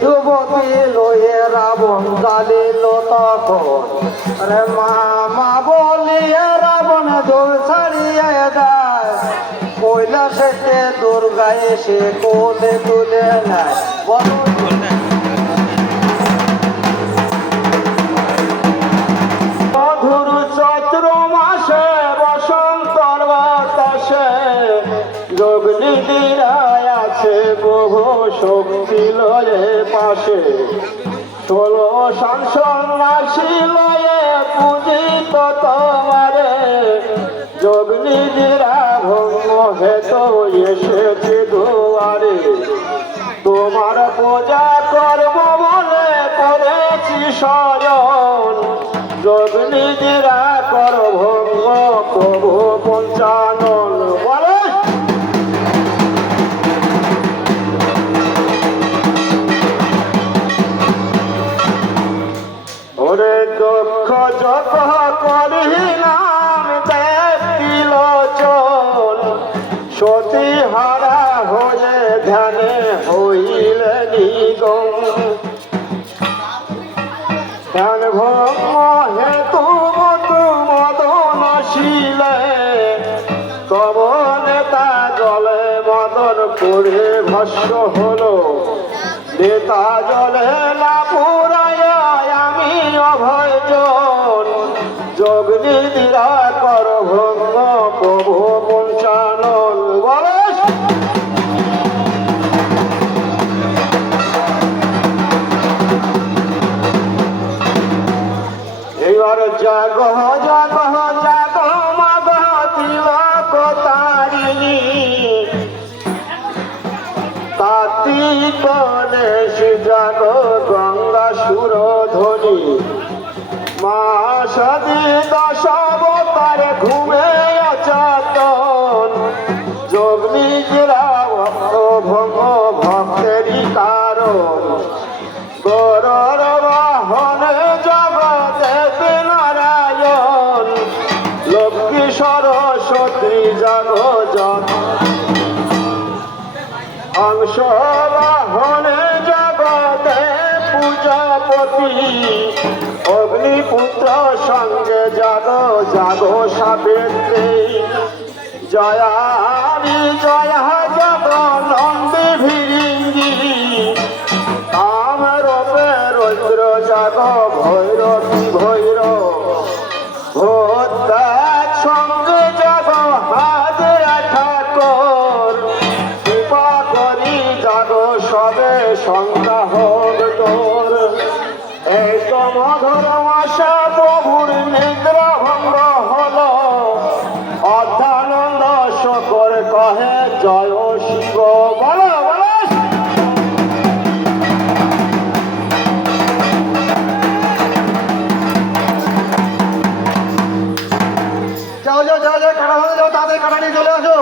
যুবতী লয়ে রাবণ জ্বালিল তখন রে মামা বলিয়ে রাবণ দূর ছাড়িয়ে যায় কৈলাসেতে দুর্গা এসে কোলে তুলে নেয় মধুর চৈত্র মাসে বসন্তর বাতাসে যোগনিধিরা আছে বহু শক্তি লয়ে পাশে 16 সন্ন্যাসী লয়ে পূজিত তোমারে যোগনিধিরা ভঙ্গ হেত এসেছে দুয়ারে তোমার পূজা করব বলে করেছি শয়ন যোগনিধিরা কর ভঙ্গ প্রভু পঞ্চানন বলে ওরে দুঃখ যত করিলাম দেখতিলোচন সতী হারা হয়ে ধ্যানে হইলে নিগম ধ্যান ভঙ্গ হেতু মদনশীলে তব নেতা জলে মদন করে ভস্য হলো নেতা জলে না পুরায় আমি অভয়জন যোগনিধিরা কর ভঙ্গ প্রভু পঞ্চানন বলে এইবার জাগ জাগ জাগ মাগ তিলক তারিণী কার্তিক জাগ গঙ্গা সুরধ্বনি মা সদী দশাবতারে ঘুমে অচেতন যোগনিধিরা ভঙ্গ ভক্তেরই কারণ গরর বাহনে জগদেব নারায়ণ লক্ষ্মী সরস্বতী জগৎ অংশ বাহনে জগতে পূজাপতি অগ্নিপুত্র সঙ্গে জাগ জাগ সাবিত্রী জয়ারি জয়া জগ নন্দী ভিরিঙ্গি রূপে রৌদ্র জাগ ভৈরবী ভৈর ভোত্যাগ সঙ্গে জাগ হাজে ঠাকুর কৃপা করি জাগ সবে সংখ্যা হোক তোর এই তো মধুর মাসে প্রভুর নিদ্রা ভঙ্গ হল অর্ধানন্দ শকর কহে জয় শিব বলো বলো যাও যাও যাও যাও কাটা যাও তাদের কাটা নিয়ে চলে আসো